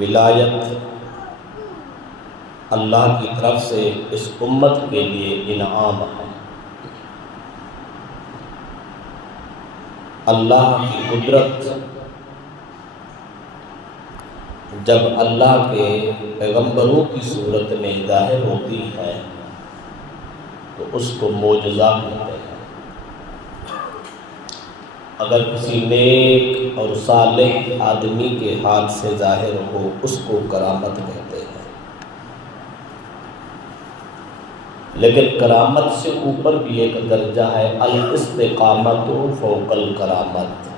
ولایت اللہ کی طرف سے اس امت کے لیے انعام ہے۔ اللہ کی قدرت جب اللہ کے پیغمبروں کی صورت میں ظاہر ہوتی ہے تو اس کو معجزہ کہتے ہیں۔ اگر کسی نیک اور صالح آدمی کے ہاتھ سے ظاہر ہو اس کو کرامت کہتے ہیں۔ لیکن کرامت سے اوپر بھی ایک درجہ ہے، الاستقامت فوق الکرامت۔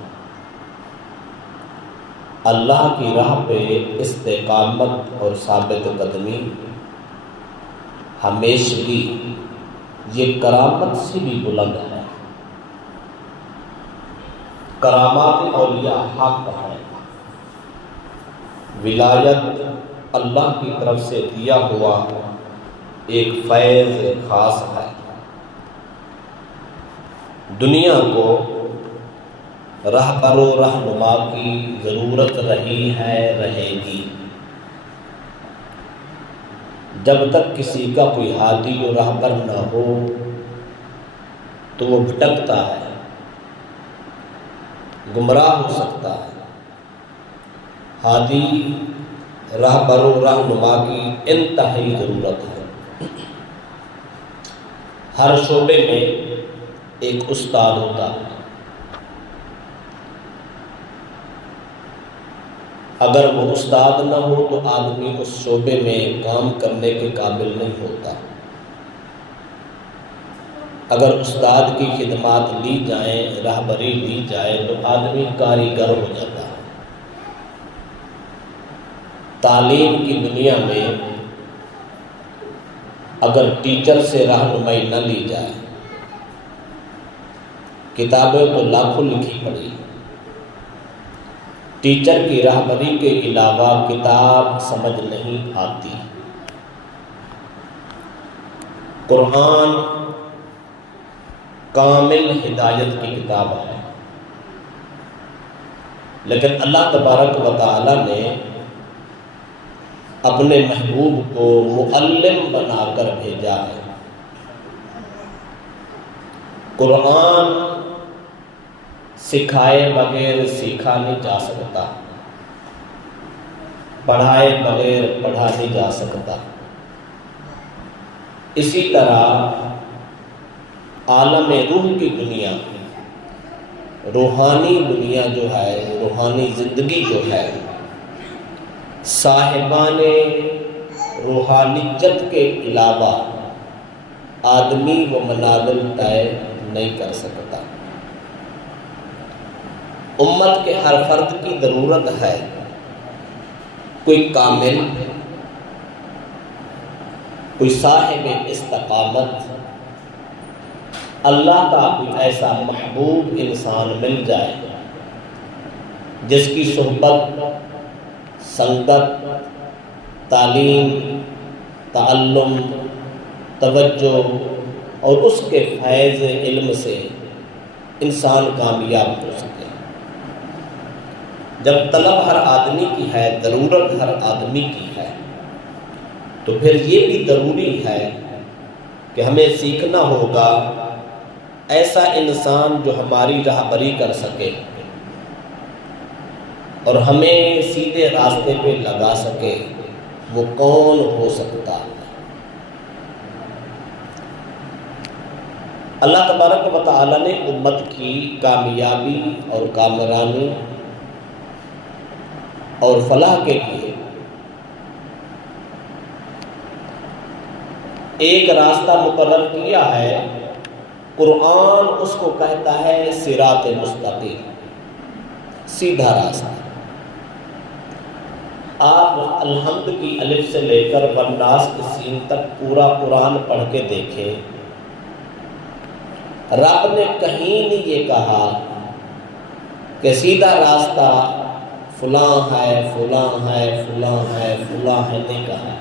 اللہ کی راہ پہ استقامت اور ثابت قدمی، ہمیشگی، یہ کرامت سے بھی بلند ہے۔ کرامات اولیاء حق ہے۔ ولایت اللہ کی طرف سے دیا ہوا ایک فیض خاص ہے۔ دنیا کو رہبر و رہنما کی ضرورت رہی ہے، رہے گی۔ جب تک کسی کا کوئی ہادی و رہبر نہ ہو تو وہ بھٹکتا ہے، گمراہ ہو سکتا ہے۔ ہادی، رہبر و رہنما کی انتہائی ضرورت ہے۔ ہر شعبے میں ایک استاد ہوتا ہے۔ اگر وہ استاد نہ ہو تو آدمی اس شعبے میں کام کرنے کے قابل نہیں ہوتا۔ اگر استاد کی خدمات لی جائیں، رہبری لی جائے تو آدمی کاریگر ہو جاتا ہے۔ تعلیم کی دنیا میں اگر ٹیچر سے رہنمائی نہ لی جائے، کتابیں تو لاکھوں لکھی پڑی، ٹیچر کی رہبری کے علاوہ کتاب سمجھ نہیں آتی۔ قرآن کامل ہدایت کی کتاب ہے، لیکن اللہ تبارک و تعالی نے اپنے محبوب کو معلم بنا کر بھیجا ہے۔ قرآن سکھائے بغیر سیکھا نہیں جا سکتا، پڑھائے بغیر پڑھا نہیں جا سکتا۔ اسی طرح عالم روح کی دنیا، روحانی دنیا جو ہے، روحانی زندگی جو ہے، صاحبان روحانیت کے علاوہ آدمی وہ منازل طے نہیں کر سکتا۔ امت کے ہر فرد کی ضرورت ہے کوئی کامل، کوئی صاحب استقامت، اللہ کا کوئی ایسا محبوب انسان مل جائے جس کی صحبت، سنگت، تعلیم، تعلم، توجہ اور اس کے فیض علم سے انسان کامیاب ہو سکے۔ جب طلب ہر آدمی کی ہے، ضرورت ہر آدمی کی ہے، تو پھر یہ بھی ضروری ہے کہ ہمیں سیکھنا ہوگا ایسا انسان جو ہماری رہبری کر سکے اور ہمیں سیدھے راستے پہ لگا سکے، وہ کون ہو سکتا ہے؟ اللہ تبارک و تعالی نے امت کی کامیابی اور کامرانی اور فلاح کے لیے ایک راستہ مقرر کیا ہے۔ قرآن اس کو کہتا ہے صراط مستقیم، سیدھا راستہ۔ آپ الحمد کی الف سے لے کر والناس کی سین تک پورا قرآن پڑھ کے دیکھیں، رب نے کہیں نہیں یہ کہا کہ سیدھا راستہ فلاں ہے، فلاں ہے، فلاں ہے، فلاں ہے، نہیں کہا۔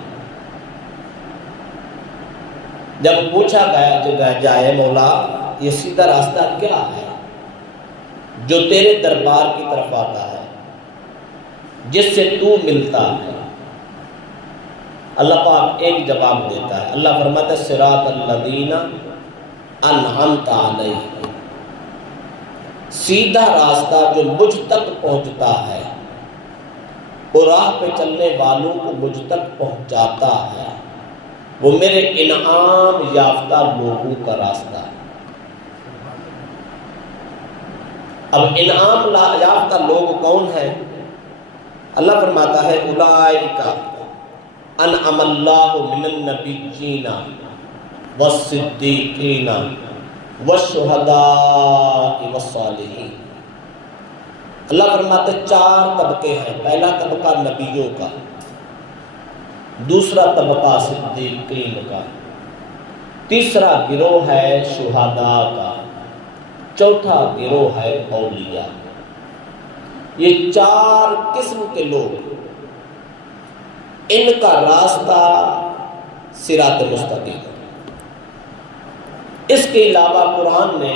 جب پوچھا گیا جائے مولا یہ سیدھا راستہ کیا ہے جو تیرے دربار کی طرف آتا ہے، جس سے تو ملتا ہے۔ اللہ پاک ایک جواب دیتا ہے، اللہ فرماتا ہے صراط الذین انعمت علیہم، سیدھا راستہ جو مجھ تک پہنچتا ہے، وہ راہ پہ چلنے والوں کو مجھ تک پہنچاتا ہے، وہ میرے انعام یافتہ لوگوں کا راستہ ہے۔ اب انعام یافتہ لوگ کون ہیں؟ اللہ فرماتا ہے اولئک انعم اللہ من النبیین والصدیقین والشہداء والصالحین۔ اللہ فرماتا ہے 4 طبقے ہیں، پہلا طبقہ نبیوں کا، دوسرا طبقہ صدیقین کا، تیسرا گروہ ہے شہداء کا، چوتھا گروہ ہے اولیاء۔ یہ 4 قسم کے لوگ، ان کا راستہ صراط مستقیم ہے۔ اس کے علاوہ قرآن نے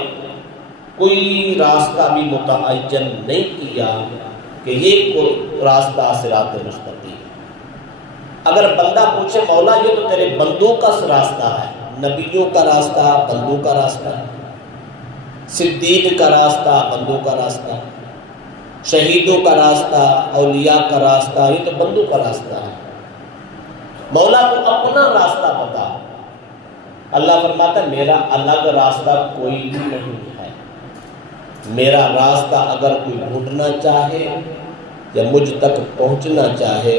کوئی راستہ بھی متعین نہیں کیا کہ یہ کوئی راستہ صراط مستقیم۔ اگر بندہ پوچھے مولا یہ تو تیرے بندوں کا راستہ ہے، نبیوں کا راستہ بندوں کا راستہ ہے، صدیق کا راستہ بندوں کا راستہ ہے، شہیدوں کا راستہ اولیاء کا راستہ، یہ تو بندوں کا راستہ ہے، مولا تو اپنا راستہ بتا۔ اللہ فرماتا ہے میرا الگ راستہ کوئی بھی نہیں ہے، میرا راستہ اگر کوئی ڈھونڈنا چاہے یا مجھ تک پہنچنا چاہے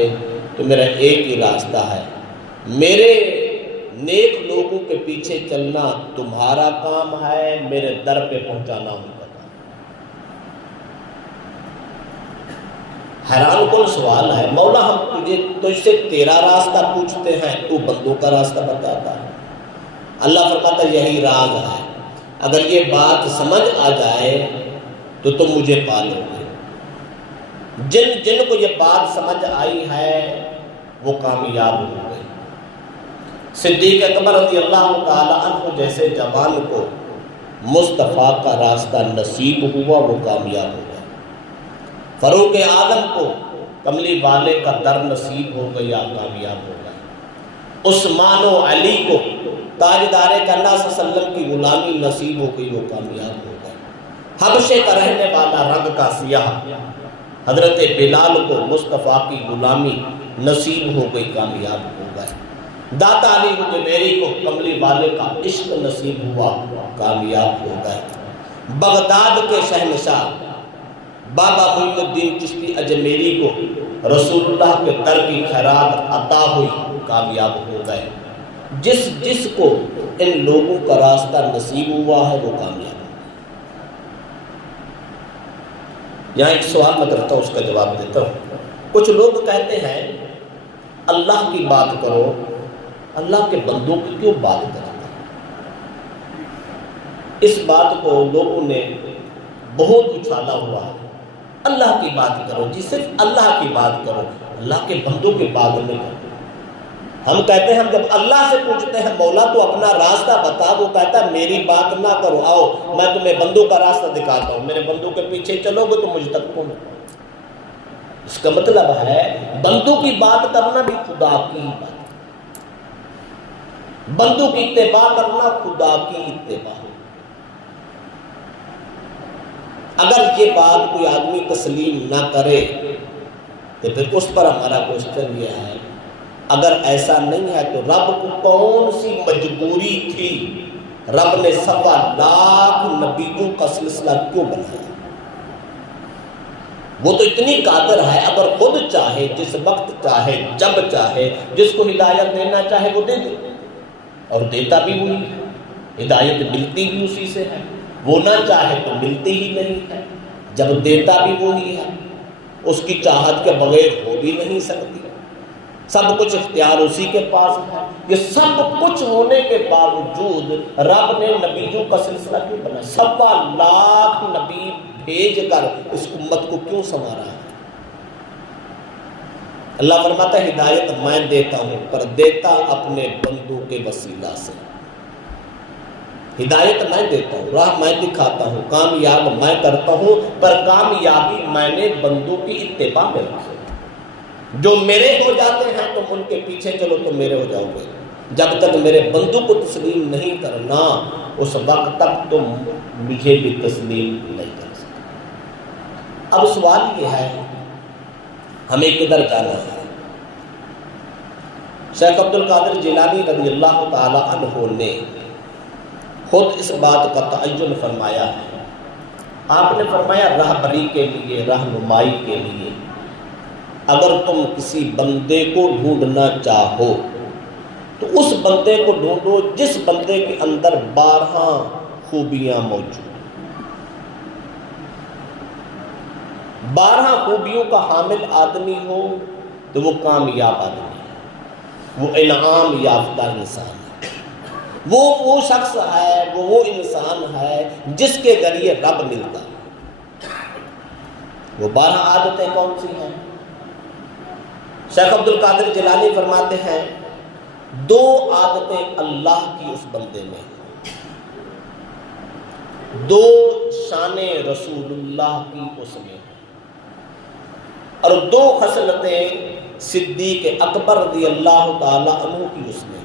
تو میرا ایک ہی راستہ ہے، میرے نیک لوگوں کے پیچھے چلنا تمہارا کام ہے، میرے در پہ پہنچانا ان کا کام۔ حیران کن سوال ہے، مولا ہم تجھ سے تیرا راستہ پوچھتے ہیں، تو بندوں کا راستہ بتاتا ہے۔ اللہ فرماتا ہے یہی راز ہے، اگر یہ بات سمجھ آ جائے تو تم مجھے پالو گے۔ جن کو یہ بات سمجھ آئی ہے وہ کامیاب ہو گئے۔ صدیق اکبر رضی اللہ تعالی عنہ جیسے جوان کو مصطفیٰ کا راستہ نصیب ہوا، وہ کامیاب ہو گئے۔ فاروق اعظم کو کملی والے کا در نصیب ہو گیا، کامیاب ہو گئے۔ عثمان و علی کو تاجدار کعبہ صلی اللہ علیہ وسلم کی غلامی نصیب ہو گئی، وہ کامیاب ہو گئے۔ حبشے کا رہنے والا رنگ کا سیاہ حضرت بلال کو مصطفیٰ کی غلامی نصیب ہو گئی، کامیاب ہو گئے۔ داتا علی حجویری کو کملی والے کا عشق نصیب ہوا، کامیاب ہو گئے۔ بغداد کے شہنشاہ بابا معین الدین چشتی اجمیری کو رسول اللہ کے در کی خیرات عطا ہوئی، کامیاب ہو گئے۔ جس کو ان لوگوں کا راستہ نصیب ہوا ہے وہ کامیاب ہے۔ یہاں ایک سوال میں کرتا ہوں، اس کا جواب دیتا ہوں۔ کچھ لوگ کہتے ہیں اللہ کی بات کرو، اللہ کے بندوں کی کیوں بات کرتے ہیں؟ اس بات کو لوگوں نے بہت اچھالا ہوا ہے۔ اللہ کی بات کرو جی، صرف اللہ کی بات کرو، اللہ کے بندوں کی بات نہیں کرو۔ ہم کہتے ہیں، ہم جب اللہ سے پوچھتے ہیں مولا تو اپنا راستہ بتا، وہ کہتا ہے میری بات نہ کرو، آؤ میں تمہیں بندوں کا راستہ دکھاتا ہوں، میرے بندوں کے پیچھے چلو گے تو مجھ تک پہنچو۔ اس کا مطلب ہے بندوں کی بات کرنا بھی خدا کی بات، بندوں کی اتباع کرنا خدا کی اتباع۔ اگر یہ بات کوئی آدمی تسلیم نہ کرے تو پھر اس پر ہمارا کوشچن یہ ہے، اگر ایسا نہیں ہے تو رب کو کون سی مجبوری تھی، رب نے 1.25 لاکھ نبیوں کا سلسلہ کیوں بنایا؟ وہ تو اتنی قادر ہے، اگر خود چاہے، جس وقت چاہے، جب چاہے، جس کو ہدایت دینا چاہے وہ دے دے، اور دیتا بھی وہی ہے، ہدایت ملتی بھی اسی سے ہے۔ وہ نہ چاہے تو ملتی ہی نہیں ہے، جب دیتا بھی وہی ہے، اس کی چاہت کے بغیر ہو بھی نہیں سکتی، سب کچھ اختیار اسی کے پاس ہے۔ یہ سب کچھ ہونے کے باوجود رب نے نبیوں کا سلسلہ کیوں بنایا؟ 1.25 لاکھ نبی بھیج کر اس امت کو کیوں سنوارا ہے؟ اللہ فرماتا ہے ہدایت میں دیتا ہوں، پر دیتا اپنے بندوں کے وسیلہ سے۔ ہدایت میں دیتا ہوں، راہ میں دکھاتا ہوں، کامیاب میں کرتا ہوں، پر کامیابی میں نے بندوں کی اتباع میں رکھی۔ جو میرے ہو جاتے ہیں تم ان کے پیچھے چلو تو میرے ہو جاؤ گے، جب تک میرے بندوں کو تسلیم نہیں کرنا اس وقت تک تم مجھے بھی تسلیم نہیں کر سکتے۔ اب سوال یہ ہے ہمیں کدھر جانا ہے؟ شیخ عبد القادر جیلانی رضی اللہ تعالی عنہ نے خود اس بات کا تعین فرمایا ہے۔ آپ نے فرمایا راہبری کے لیے، رہنمائی کے لیے اگر تم کسی بندے کو ڈھونڈنا چاہو تو اس بندے کو ڈھونڈو جس بندے کے اندر 12 خوبیاں موجود، 12 خوبیوں کا حامل آدمی ہو تو وہ کامیاب آدمی ہے، وہ انعام یافتہ انسان ہے، وہ شخص ہے، وہ انسان ہے جس کے ذریعے رب ملتا ہے۔ وہ 12 عادتیں کون سی ہیں؟ شیخ عبد القادر جیلانی فرماتے ہیں 2 عادتیں اللہ کی اس بندے میں، 2 شان رسول اللہ کی اس میں، اور 2 خصلتیں صدیق اکبر رضی اللہ تعالی عنہ کی اس میں،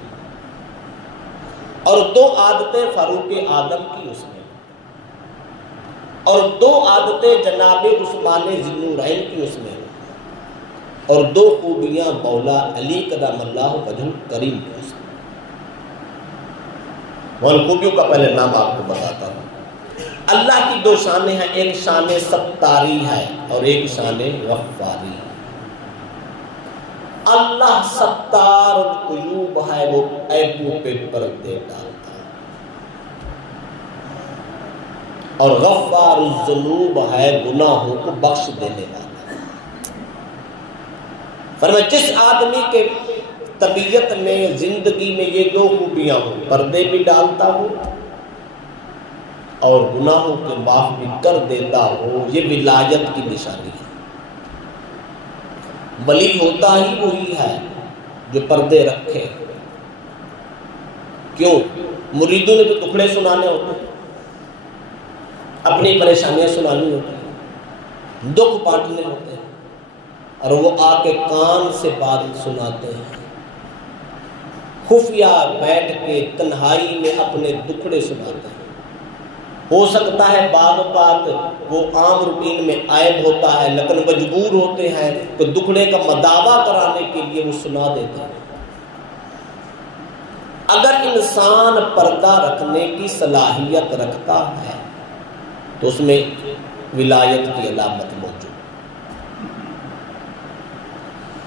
اور 2 عادتیں فاروق اعظم کی اس میں، اور 2 عادتیں جناب عثمان ذی النورین کی اس میں، اور 2 خوبیاں مولا علی کرم اللہ وجہ کریم کی اس میں۔ وہ ان خوبیوں کا پہلے نام آپ کو بتاتا ہوں۔ اللہ کی 2 شانیں ہیں، ایک شان ستاری ہے اور ایک شان غفاری ہے۔ اللہ ستار العیوب ہے، وہ عیبوں پہ پردے ڈالتا ہے، اور غفار الذنوب ہے، گناہوں کو بخش دینے والا۔ فرمایا جس آدمی کے طبیعت میں، زندگی میں یہ 2 خوبیاں ہوں، پردے بھی ڈالتا ہو اور گناہوں کو معاف بھی کر دیتا ہو، یہ ولایت کی نشانی ہے۔ ولی ہوتا ہی وہی ہے جو پردے رکھے۔ کیوں؟ مریدوں نے تو ٹکڑے سنانے ہوتے ہیں، اپنی پریشانیاں سنانی ہوتی ہیں، دکھ بانٹنے ہوتے ہیں، اور وہ آ کے کان سے بات سناتے ہیں، خفیہ بیٹھ کے تنہائی میں اپنے دکھڑے سناتے ہیں۔ ہو سکتا ہے بعض بات وہ عام روٹین میں عائب ہوتا ہے، لیکن مجبور ہوتے ہیں تو دکھڑے کا مداوع کرانے کے لیے وہ سنا دیتے ہیں۔ اگر انسان پردہ رکھنے کی صلاحیت رکھتا ہے تو اس میں ولایت کی علامت موجود۔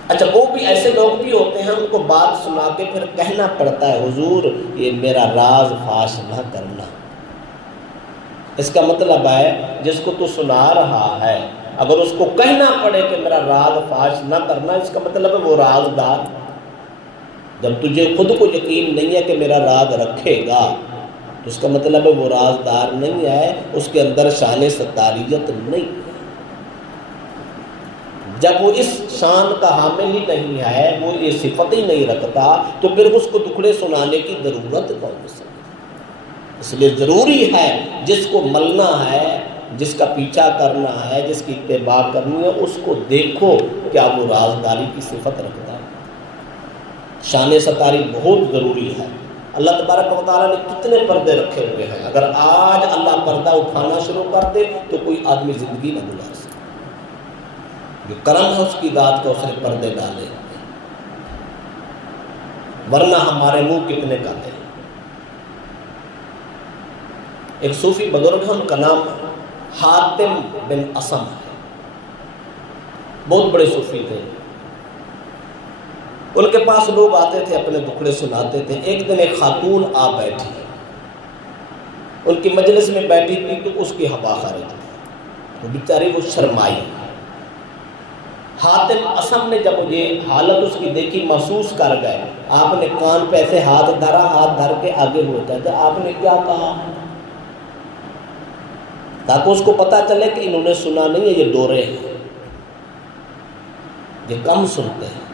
اچھا، وہ بھی ایسے لوگ بھی ہوتے ہیں ان کو بات سنا کے پھر کہنا پڑتا ہے حضور یہ میرا راز فاش نہ کرنا۔ اس کا مطلب ہے جس کو تو سنا رہا ہے اگر اس کو کہنا پڑے کہ میرا راز فاش نہ کرنا، اس کا مطلب ہے وہ رازدار۔ جب تجھے خود کو یقین نہیں ہے کہ میرا راز رکھے گا تو اس کا مطلب ہے وہ رازدار نہیں ہے، اس کے اندر شان ستاریت نہیں ہے۔ جب وہ اس شان کا حامل ہی نہیں ہے، وہ یہ صفت ہی نہیں رکھتا، تو پھر اس کو دکھڑے سنانے کی ضرورت کون سی؟ اس لیے ضروری ہے جس کو ملنا ہے، جس کا پیچھا کرنا ہے، جس کی اتباع کرنی ہے، اس کو دیکھو کیا وہ رازداری کی صفت رکھتا ہے۔ شان ستاری بہت ضروری ہے۔ اللہ تبارک و تعالیٰ نے کتنے پردے رکھے ہوئے ہیں، اگر آج اللہ پردہ اٹھانا شروع کر دے تو کوئی آدمی زندگی نہ گزار سکے۔ جو کرم ہے اس کی ذات کا اس نے پردے ڈالے، ورنہ ہمارے منہ کتنے کاتے ہیں۔ ایک صوفی بزرگ ہے، ان کا نام حاتم بن اسم ہے، بہت بڑے صوفی تھے۔ ان کے پاس لوگ آتے تھے، اپنے دکھڑے سناتے تھے۔ ایک دن ایک خاتون آ بیٹھی، ان کی مجلس میں بیٹھی تھی تو اس کی ہوا خارج تھی، وہ بیچاری وہ شرمائی۔ حاتم اسم نے جب یہ حالت اس کی دیکھی، محسوس کر گئے، آپ نے کان پہ ایسے ہاتھ دھرا، ہاتھ دھر کے آگے ہوتا ہے، آپ نے کیا کہا تاکہ اس کو پتا چلے کہ انہوں نے سنا نہیں ہے، یہ دورے ہیں، یہ کم سنتے ہیں،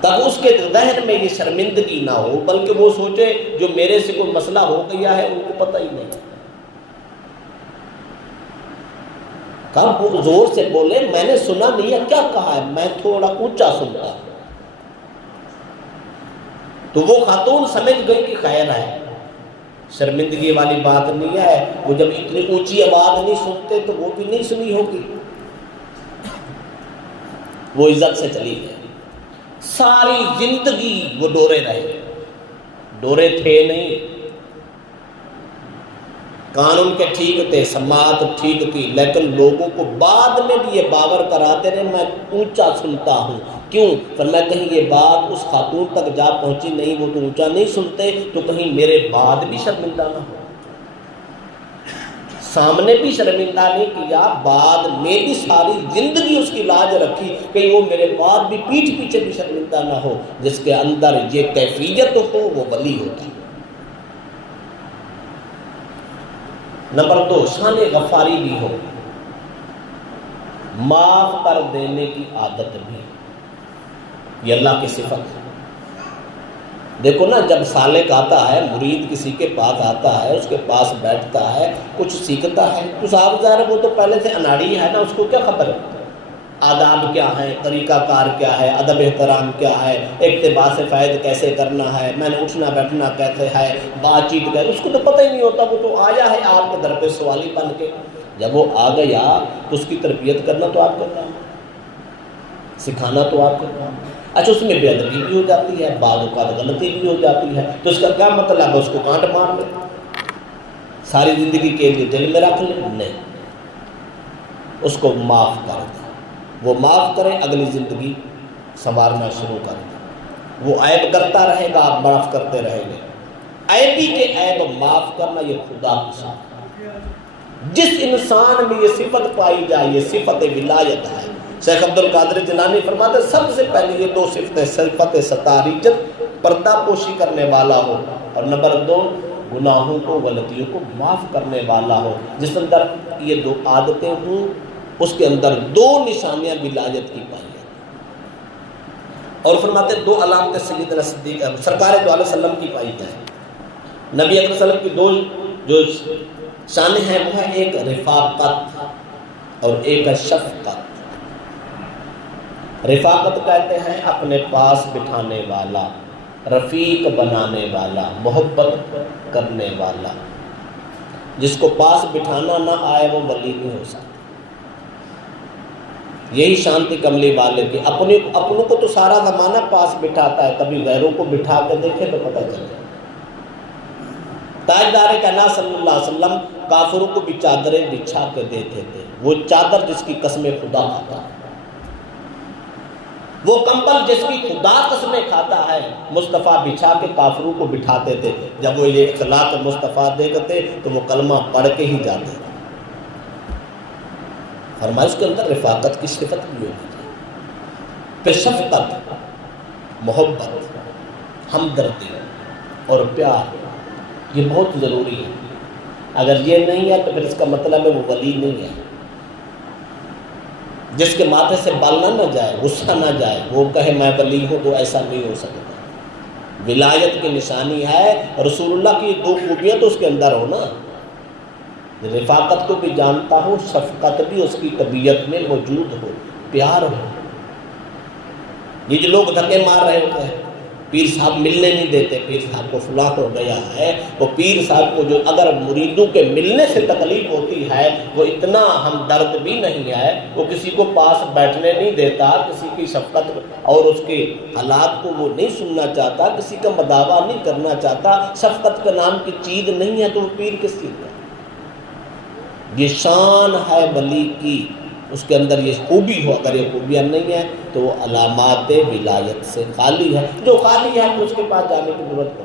تاکہ اس کے ذہن میں یہ شرمندگی نہ ہو، بلکہ وہ سوچے جو میرے سے کوئی مسئلہ ہو گیا ہے ان کو پتہ ہی نہیں۔ کہا زور سے بولے، میں نے سنا نہیں ہے کیا کہا ہے، میں تھوڑا اونچا سنتا ہوں۔ تو وہ خاتون سمجھ گئی کہ خیر ہے، شرمندگی والی بات نہیں ہے، وہ جب اتنی اونچی آواز نہیں سنتے تو وہ بھی نہیں سنی ہوگی، وہ عزت سے چلی گئی۔ ساری زندگی وہ ڈورے رہے، ڈورے تھے نہیں، قانون کے ٹھیک تھے، سماعت ٹھیک تھی، لیکن لوگوں کو بعد میں بھی یہ باور کراتے رہے میں اونچا سنتا ہوں۔ کیوں؟ فرمایا کہیں یہ بات اس خاتون تک جا پہنچی نہیں، وہ تو اونچا نہیں سنتے، تو کہیں میرے بعد بھی شرمندہ نہ ہو، سامنے بھی شرمندہ نہیں کیا، بعد میں بھی ساری زندگی اس کی لاج رکھی، کہیں وہ میرے بعد بھی پیٹھ پیچھے بھی شرمندہ نہ ہو۔ جس کے اندر یہ کیفیت ہو وہ ولی ہوتا ہے۔ نمبر 2، شان غفاری بھی ہو، معاف کر دینے کی عادت بھی، یہ اللہ کی صفت ہے۔ دیکھو نا، جب سالک آتا ہے، مرید کسی کے پاس آتا ہے، اس کے پاس بیٹھتا ہے، کچھ سیکھتا ہے، تو صاحب ظاہر ہے وہ تو پہلے سے اناڑی ہے نا، اس کو کیا خبر ہے آداب کیا ہے، طریقہ کار کیا ہے، ادب احترام کیا ہے، اقتباس فائد کیسے کرنا ہے، میں نے اٹھنا بیٹھنا کیسے ہے، بات چیت کیسے، اس کو تو پتہ ہی نہیں ہوتا، وہ تو آیا ہے آپ کے در پہ سوالی بن کے۔ جب وہ آ گیا تو اس کی تربیت کرنا تو آپ کا کام ہے، سکھانا تو آپ کا کام ہے۔ اچھا، اس میں بے ادبی بھی ہو جاتی ہے، بعض اوقات غلطی بھی ہو جاتی ہے، تو اس کا کیا مطلب ہے اس کو کانٹ مار لیں، ساری زندگی کے لیے دل میں رکھ لیں؟ نہیں، اس کو معاف کر دیں، وہ معاف کرے، اگلی زندگی سنوارنا شروع کر دیں۔ وہ عیب کرتا رہے گا، آپ معاف کرتے رہیں گے۔ عیبی کے عیب معاف کرنا یہ خدا کی صفت ہے۔ جس انسان میں یہ صفت پائی جائے یہ صفت ولایت ہے۔ شیخ عبد القادر جیلانی فرماتے ہیں سب سے پہلے یہ 2 صفتیں، صفت ستاریجت، پردہ پوشی کرنے والا ہو، اور نمبر 2 گناہوں کو، غلطیوں کو معاف کرنے والا ہو۔ جس اندر یہ 2 عادتیں ہوں اس کے اندر 2 نشانیاں ولایت کی پائی جاتی ہیں۔ اور فرماتے ہیں 2 علامتیں سیدنا صدیق سرکار دو علیہ وسلم کی پائی جائیں۔ نبی اکرم صلی اللہ علیہ وسلم کی 2 جو شانیں ہیں وہ ہے ایک رفاقت اور ایک شفقت۔ رفاقت کہتے ہیں اپنے پاس بٹھانے والا، رفیق بنانے والا، محبت کرنے والا۔ جس کو پاس بٹھانا نہ آئے وہ ولی نہیں ہو سکتا۔ یہی شانتی کملی والے کی، اپنوں کو تو سارا زمانہ پاس بٹھاتا ہے، کبھی غیروں کو بٹھا کے دیکھے تو پتہ چلے۔ تاجدار کائنات صلی اللہ علیہ وسلم کافروں کو بھی چادریں بچھا کے دیتے تھے، وہ چادر جس کی قسمیں خدا کھاتا ہے، وہ کمبل جس کی خدا قسمیں کھاتا ہے، مصطفیٰ بچھا کے کافروں کو بٹھاتے تھے۔ جب وہ یہ اخلاق مصطفیٰ دیکھتے تو وہ کلمہ پڑھ کے ہی جاتے تھے۔ فرمایا اس کے اندر رفاقت کی صفت بھی ہوگی، پھر شفقت، محبت، ہمدردی اور پیار، یہ بہت ضروری ہے۔ اگر یہ نہیں ہے تو پھر اس کا مطلب ہے وہ ولی نہیں ہے۔ جس کے ماتھے سے بالنا نہ جائے، غصہ نہ جائے، وہ کہے میں ولی ہوں، تو ایسا نہیں ہو سکتا۔ ولایت کی نشانی ہے رسول اللہ کی 2 خوبیاں تو اس کے اندر ہو نا، رفاقت کو بھی جانتا ہو، شفقت بھی اس کی طبیعت میں موجود ہو، پیار ہو۔ یہ جو لوگ دھکے مار رہے ہوتے ہیں، پیر صاحب ملنے نہیں دیتے، پیر صاحب کو فلاں ہو گیا ہے، وہ پیر صاحب کو جو اگر مریدوں کے ملنے سے تکلیف ہوتی ہے وہ اتنا ہمدرد بھی نہیں ہے، وہ کسی کو پاس بیٹھنے نہیں دیتا، کسی کی شفقت اور اس کے حالات کو وہ نہیں سننا چاہتا، کسی کا مداوع نہیں کرنا چاہتا، شفقت کا نام کی چیز نہیں ہے تو وہ پیر کس چیز کا؟ یہ شان ہے ولی کی، اس کے اندر یہ خوبی ہو، اگر یہ خوبیاں نہیں ہیں تو وہ علامات ولایت سے خالی ہے۔ جو خالی ہے تو اس کے پاس جانے کی ضرورت نہیں۔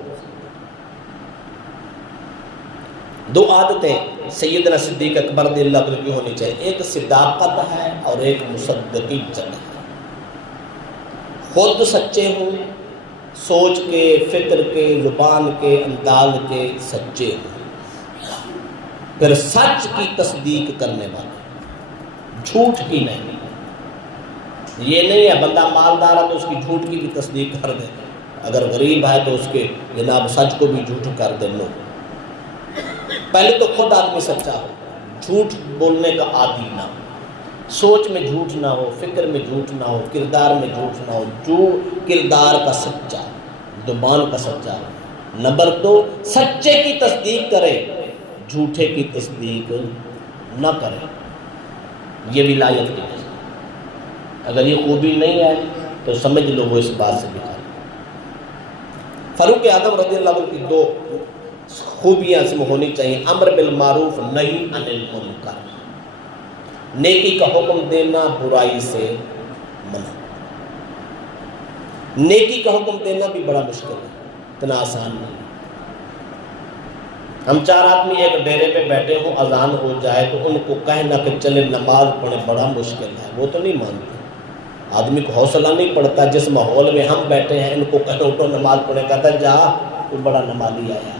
2 عادتیں سیدنا صدیق اکبر رضی اللہ عنہ کی ہونی چاہیے، ایک صداقت ہے اور ایک مصدقیت ہے۔ خود سچے ہوں، سوچ کے، فکر کے، زبان کے، انداز کے سچے ہوں، پھر سچ کی تصدیق کرنے والے، جھوٹ کی نہیں۔ یہ نہیں ہے بندہ مالدار ہے تو اس کی جھوٹ کی بھی تصدیق کر دے، اگر غریب ہے تو اس کے جناب سچ کو بھی جھوٹ کر دے۔ لو پہلے تو خود آدمی سچا ہو، جھوٹ بولنے کا عادی نہ ہو۔ سوچ میں جھوٹ نہ ہو، فکر میں جھوٹ نہ ہو، کردار میں جھوٹ نہ ہو، جو کردار کا سچا، زبان کا سچا۔ نمبر 2، سچے کی تصدیق کرے، جھوٹے کی تصدیق نہ کرے۔ یہ ولایت کی ہے۔ اگر یہ خوبی نہیں ہے تو سمجھ لو وہ اس بات سے بخار۔ فاروق اعظم رضی اللہ عنہ کی 2 خوبیاں اس میں ہونی چاہیے: امر بالمعروف نہی عن المنکر، نیکی کا حکم دینا، برائی سے منع۔ نیکی کا حکم دینا بھی بڑا مشکل ہے، اتنا آسان نہیں۔ ہم 4 آدمی ایک ڈیرے پہ بیٹھے ہوں، اذان ہو جائے تو ان کو کہنا کہ چلے نماز پڑھیں بڑا مشکل ہے، وہ تو نہیں مانتے۔ آدمی کو حوصلہ نہیں پڑتا، جس ماحول میں ہم بیٹھے ہیں ان کو کہو تو نماز پڑھیں، کہتا ہے جا تو بڑا نمازی آیا ہے۔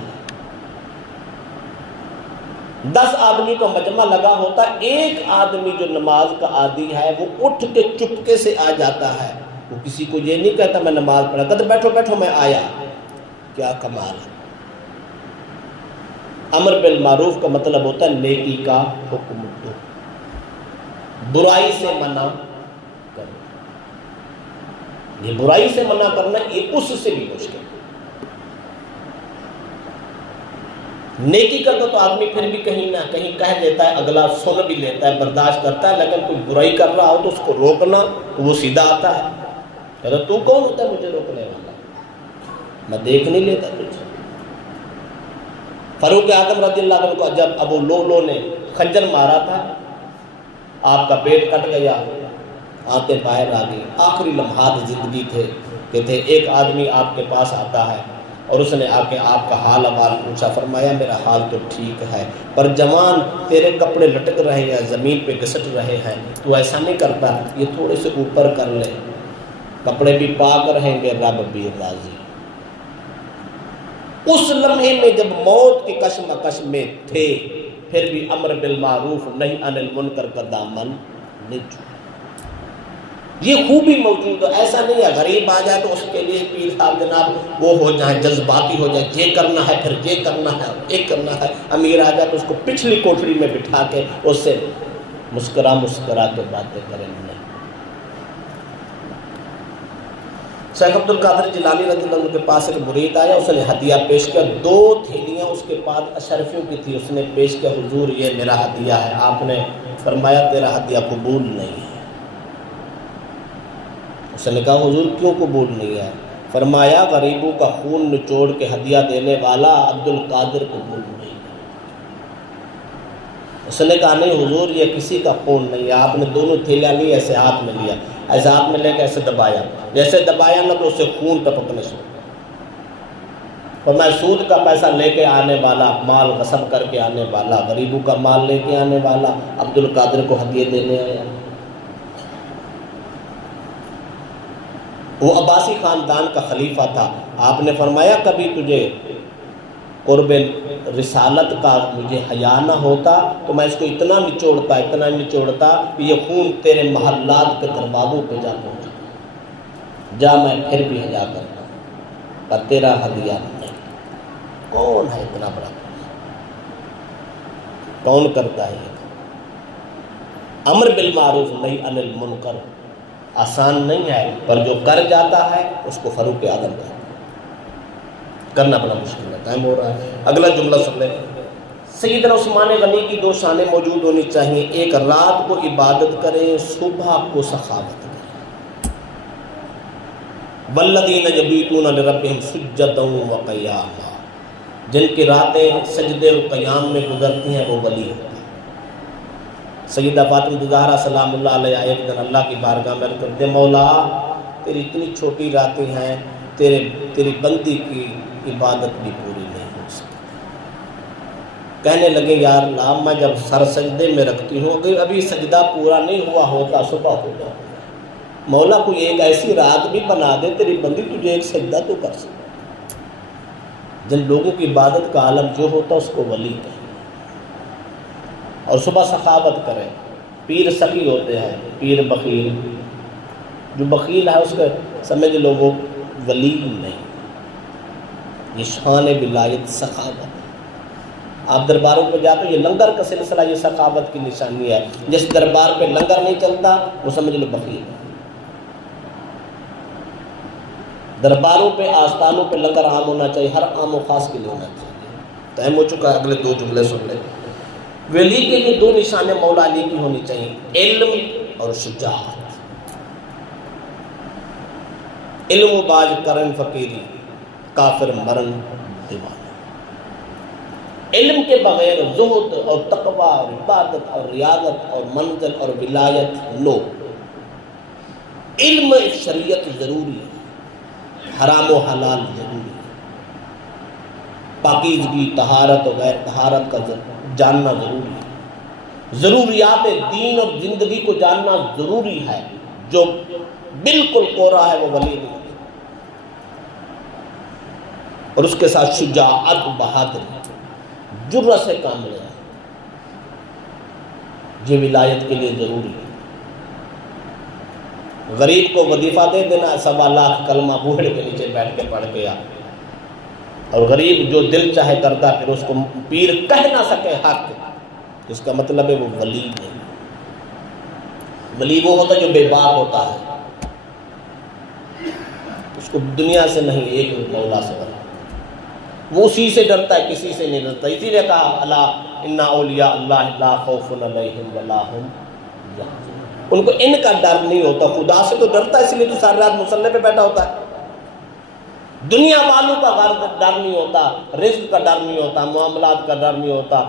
10 آدمی کا مجمع لگا ہوتا، ایک آدمی جو نماز کا عادی ہے وہ اٹھ کے چپکے سے آ جاتا ہے، وہ کسی کو یہ نہیں کہتا میں نماز پڑھا، کہتا بیٹھو بیٹھو میں آیا۔ کیا کمال ہے! امر بالمعروف کا مطلب ہوتا ہے نیکی کا حکم دو، برائی سے منع کرو۔ یہ برائی سے منع کرنا یہ اس سے بھی مشکل ہے۔ نیکی کرتا تو آدمی پھر بھی کہیں نہ کہیں کہہ دیتا ہے، اگلا سن بھی لیتا ہے، برداشت کرتا ہے، لیکن کوئی برائی کر رہا ہو تو اس کو روکنا تو وہ سیدھا آتا ہے، کہتا تو کون ہوتا ہے مجھے روکنے والا، میں دیکھ نہیں لیتا تجھے۔ فاروق اعظم رضی اللہ عنہ کو جب ابو لولو نے خنجر مارا تھا، آپ کا پیٹ کٹ گیا، آنتیں باہر آ گئی، آخری لمحات زندگی تھے ایک آدمی آپ کے پاس آتا ہے اور اس نے آ کے آپ کا حال احوال پوچھا، فرمایا میرا حال تو ٹھیک ہے، پر جوان تیرے کپڑے لٹک رہے ہیں، زمین پہ گھسٹ رہے ہیں، تو ایسا نہیں کرتا، یہ تھوڑے سے اوپر کر لے، کپڑے بھی پاک رہیں گے، رب بھی راضی۔ اس لمحے میں جب موت کی کشمکش میں تھے، پھر بھی امر بالمعروف نہی عن المنکر کا دامن نہیں چھوڑا۔ یہ خوبی موجود ہے، ایسا نہیں ہے غریب آ جائے تو اس کے لیے پیر صاحب جناب وہ ہو جائیں، جذباتی ہو جائے، یہ کرنا ہے پھر یہ کرنا ہے یہ کرنا ہے۔ امیر آ جائے تو اس کو پچھلی کوٹری میں بٹھا کے اس سے مسکرا کے باتیں کریں۔ شیخ عبد القادر جیلانی رضی اللہ عنہ کے پاس ایک مرید آیا، اس نے ہدیہ پیش کیا، 2 تھیلیاں اس کے پاس اشرفیوں کی تھی، اس نے پیش کیا، حضور یہ میرا ہدیہ ہے۔ آپ نے فرمایا تیرا ہدیہ قبول نہیں ہے۔ اس نے کہا حضور کیوں قبول نہیں ہے؟ فرمایا غریبوں کا خون نچوڑ کے ہدیہ دینے والا عبد القادر قبول نہیں ہے۔ اس نے کہا نہیں حضور یہ کسی کا خون نہیں ہے۔ آپ نے دونوں تھیلیاں لی، ایسے ہاتھ میں لیا، ایسے ہاتھ میں لے کے ایسے دبایا، جیسے دبایا نا تو اس سے خون ٹپکنے شروع۔ فرمایا سود کا پیسہ لے کے آنے والا، مال غصب کر کے آنے والا، غریبوں کا مال لے کے آنے والا عبد القادر کو ہدیے دینے آیا۔ وہ عباسی خاندان کا خلیفہ تھا۔ آپ نے فرمایا کبھی تجھے قرب رسالت کا مجھے حیا نہ ہوتا تو میں اس کو اتنا نچوڑتا کہ یہ خون تیرے محلات کے دروازوں پہ جا پہنچا، جا میں پھر بھی حیا کرتا پر تیرا ہدیہ نہیں۔ کون ہے اتنا بڑا؟ کون کرتا ہے یہ؟ امر بالمعروف نہی عن المنکر آسان نہیں ہے، پر جو کر جاتا ہے اس کو فاروق اعظم کہتے ہیں۔ کرنا بڑا مشکل ہے۔ ٹائم ہو رہا ہے، اگلا جملہ سن لیں۔ سیدنا عثمان غنی کی 2 شانیں موجود ہونی چاہیے، ایک رات کو عبادت کریں، صبح کو سخاوت کریں۔ والذین یبیتون لربہم سجدا وقیاما، جن کی راتیں سجدے و قیام میں گزرتی ہیں وہ ولی ہوتے ہیں۔ سیدہ فاطمہ زہرا سلام اللہ علیہ ایک دن اللہ کی بارگاہ میں کرتے مولا تیری اتنی چھوٹی راتیں ہیں، تیری بندی کی عبادت بھی پوری نہیں ہو سکتی۔ کہنے لگے یا اللہ میں جب سر سجدے میں رکھتی ہوں اگر ابھی سجدہ پورا نہیں ہوا ہوتا صبح ہو جاتا، مولا کوئی ایک ایسی رات بھی بنا دے تیری بندی تجھے ایک سجدہ تو کر سکے۔ جن لوگوں کی عبادت کا عالم جو ہوتا اس کو ولی کہیں، اور صبح سخاوت کریں۔ پیر سخی ہوتے ہیں، پیر بخیل، جو بخیل ہے اس کا سمجھ لو وہ ولی نہیں۔ یہ شان ولایت سخاوت۔ آپ درباروں پہ جاتے ہو، یہ لنگر کا سلسلہ یہ سخاوت کی نشانی ہے. جس دربار پہ لنگر نہیں چلتا وہ سمجھ لو بخیل ہے. درباروں پہ آستانوں پہ لنگر عام ہونا چاہیے، ہر عام و خاص کے لیے ہونا چاہیے. ٹائم ہو چکا ہے، اگلے 2 جملے سن لیں. ولی کے لیے 2 نشانیں مولا علی کی ہونی چاہیے، علم اور شجاعت. علم و باج کرن فقیری، کافر مرن دیوانہ. علم کے بغیر زہد اور تقوی اور عبادت اور ریاضت اور منزل اور ولایت نو. علم شریعت ضروری ہے، حرام و حلال ضروری ہے، پاکیزگی طہارت و غیر طہارت کا جاننا ضروری ہے، ضروریات دین اور زندگی کو جاننا ضروری ہے. جو بالکل کوڑا ہے وہ ولی نہیں. اور اس کے ساتھ شجاعت، بہادری، جرأت سے کام لینا، یہ ولایت کے لیے ضروری ہے. غریب کو وظیفہ دے دینا، 1.25 لاکھ کلمہ بوڑھے کے نیچے بیٹھ کے پڑھ گیا، اور غریب جو دل چاہے کرتا پھر اس کو پیر کہہ نہ سکے حق، اس کا مطلب ہے وہ ولی نہیں. ولی وہ ہوتا ہے جو بے باک ہوتا ہے، اس کو دنیا سے نہیں، ایک مولا سے ڈرتا، وہ اسی سے ڈرتا ہے، کسی سے نہیں ڈرتا. اسی لیے کہا الا ان اولیاء اللہ لا خوف علیہم ولا هم یحزنون. ان کو ان کا ڈر نہیں ہوتا، خدا سے تو ڈرتا ہے، اس لیے تو ساری رات مصلی پہ بیٹھا ہوتا ہے. دنیا والوں کا ڈر نہیں ہوتا، رزق کا ڈر نہیں ہوتا، معاملات کا ڈر نہیں ہوتا.